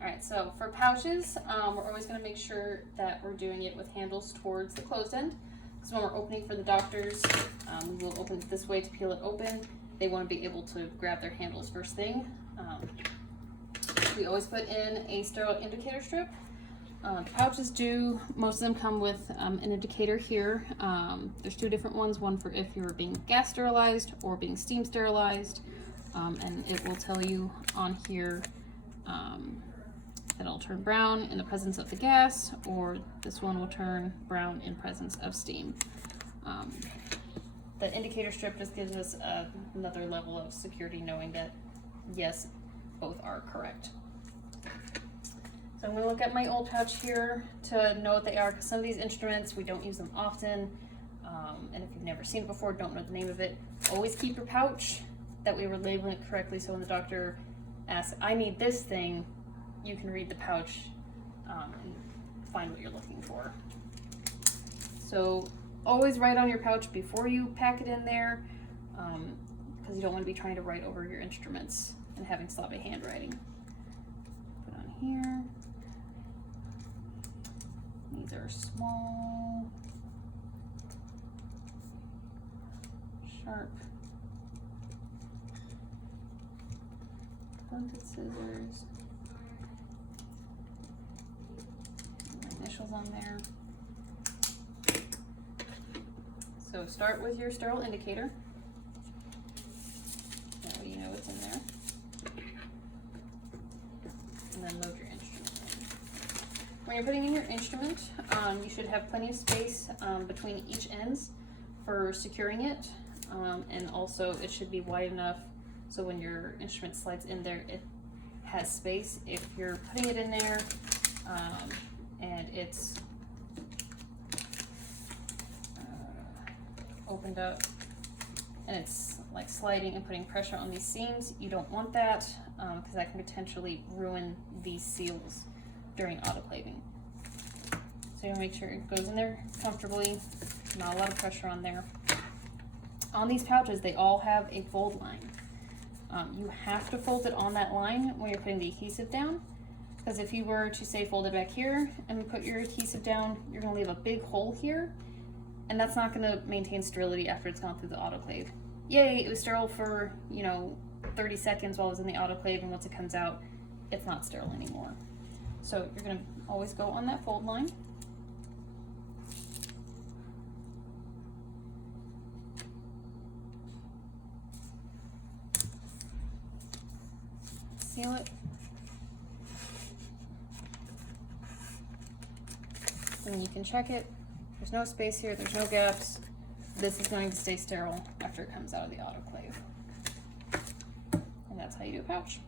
Alright, so for pouches, we're always going to make sure that we're doing it with handles towards the closed end. Because when we're opening for the doctors, we will open it this way to peel it open. They want to be able to grab their handles first thing. We always put in a sterile indicator strip. Pouches most of them come with an indicator here. There's two different ones, one for if you're being gas sterilized or being steam sterilized. And it will tell you on here that it'll turn brown in the presence of the gas, or this one will turn brown in presence of steam. The indicator strip just gives us another level of security, knowing that yes, both are correct. So I'm going to look at my old pouch here to know what they are, because some of these instruments, we don't use them often. And if you've never seen it before, don't know the name of it, always keep your pouch. That way we're labeling it correctly, so when the doctor asks, I need this thing, you can read the pouch and find what you're looking for. So always write on your pouch before you pack it in there, because you don't want to be trying to write over your instruments and having sloppy handwriting. Put on here. These are small, sharp, blunted scissors. My initials on there. So start with your sterile indicator. That way you know what's in there. And then load your instrument in. When you're putting in your instrument, you should have plenty of space between each ends for securing it. And also it should be wide enough so when your instrument slides in there, it has space. If you're putting it in there and it's opened up and it's like sliding and putting pressure on these seams, you don't want that, because that can potentially ruin these seals during autoclaving. So you make sure it goes in there comfortably, not a lot of pressure on there. On these pouches, they all have a fold line. You have to fold it on that line when you're putting the adhesive down, because if you were to say fold it back here and put your adhesive down, you're going to leave a big hole here, and that's not going to maintain sterility after it's gone through the autoclave. Yay, it was sterile for 30 seconds while it was in the autoclave, and once it comes out, it's not sterile anymore. So you're going to always go on that fold line. Seal it. And you can check it. There's no space here, there's no gaps. This is going to stay sterile after it comes out of the autoclave. And that's how you do a pouch.